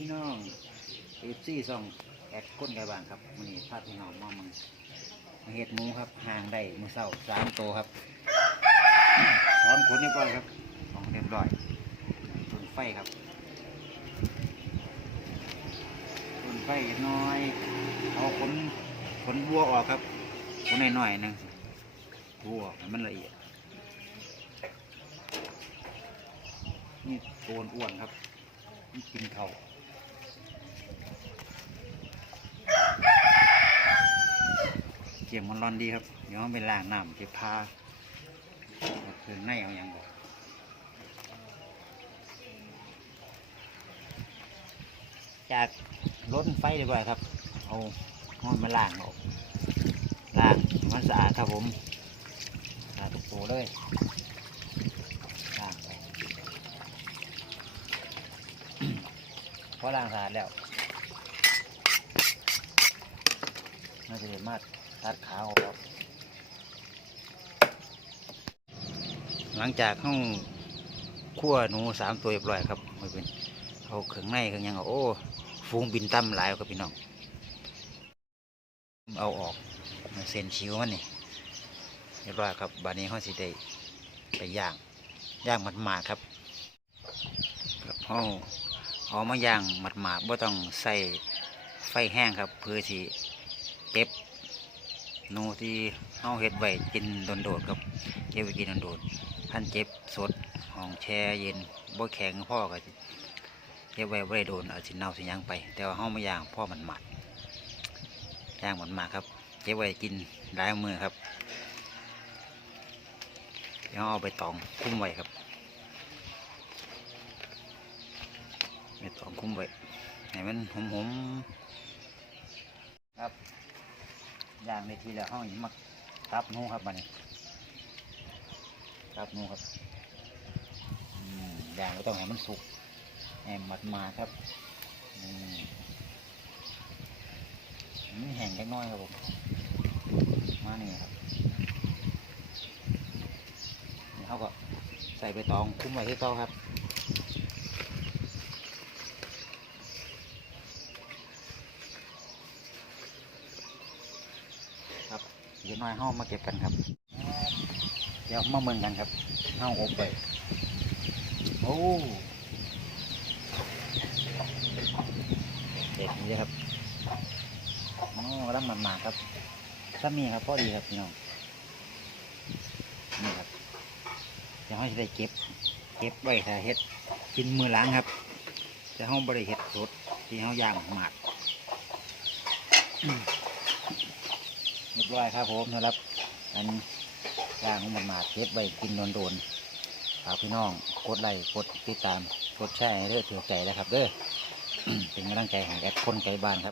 พี่น้องเอฟซีซองแอดก้นไก่บานครับมันนี้พาพพี่น้องมามึงมาเห็ดหมูครับห่างได้มือเศร้าสามโตครับถอนขนเรียบร้อยครับของเรียบร้อยตุนไฟครับตุนไฟน้อยเอาขนขนบัวออกครับขนน้อยๆนึงบัวออกมันละเอียดนี่โกนอ้วนครับนี่กินเขา เกี่ยมมันร้อนดีครับ เดี๋ยวเอาไปล้างน้ำเก็บผ้าเครื่องในเอาอย่างบอกจากรถไฟเรียบร้อยครับ เอาห้อยมาล้างออกล้างมันสะอาดครับผมสะอาดทุกตัวเลยล้างไปพอล้างสะอาดแล้วน่าจะเด็ดมาก ตัดขาออกครับหลังจากเข้าคั่วหนูสามตัวเรียบร้อยครับไม่เป็นเอาเครื่องในเครื่องยังเอาโอ้ฟูงบินตั้มหลายครับพี่น้องเอาออกมันเส้นชิวมันนี่เรียบร้อยครับบานนี้เขาสิได้ไปย่างย่างมัดมาดครับครับเขาเอามาย่างมัดมาดๆบ่ต้องใส่ไฟแห้งครับเพื่อที่เก็บ หนูที่เอาเห็ดไว้กินโดนๆครับเก็บไว้กินโดนๆท่านเจ็บสดห้องแช่เย็นบ่แข็งพ่อก็เก็บไว้บ่ได้โดนเอาสิเน่าสิยังไป แต่ว่าเฮามาย่างพ่อมันหมัดย่างมันมาครับเก็บไว้กินหลายมือครับเดี๋ยวเอาไปตองคุ้มไว้ครับไปตองคุ้มไว้ให้มันหอมๆครับ ย่างในทีละห้องมาตับนูครับมาเนี่ตับนูครับอย่างก็ต้องให้มันสุกให้หมัดมาครับอืมมันแห้งเล็กน้อยครับผมมานี่ครับนี่เขาก็ใส่ใบตองคุ้มไว้ที่เต้าครับ ครับเดี๋ยวน้อยเฮามาเก็บกันครับ เดี๋ยวมาเมืองกันครับเฮาอบไปโอ้เด็ดนี่ครับโอ้รับมันมาครับถ้ามีครับพอดีครับพี่น้องนี่ครับเดี๋ยวเฮาจะได้เก็บ เก็บไว้ถ้าเฮ็ดกินมือล้างครับจะเฮาบริเฮ็ดสดที่เฮาย่างหมาก บร้อยครับผมนะครับอันย่างของมันมาเก็บไว้กินโดนๆฝากพี่น้องกดไลค์กดติดตามกดแชร์ให้เด้อถือใจแล้วครับเด้อ เป็นกำลังใจให้แอดคนไกลบ้านครับ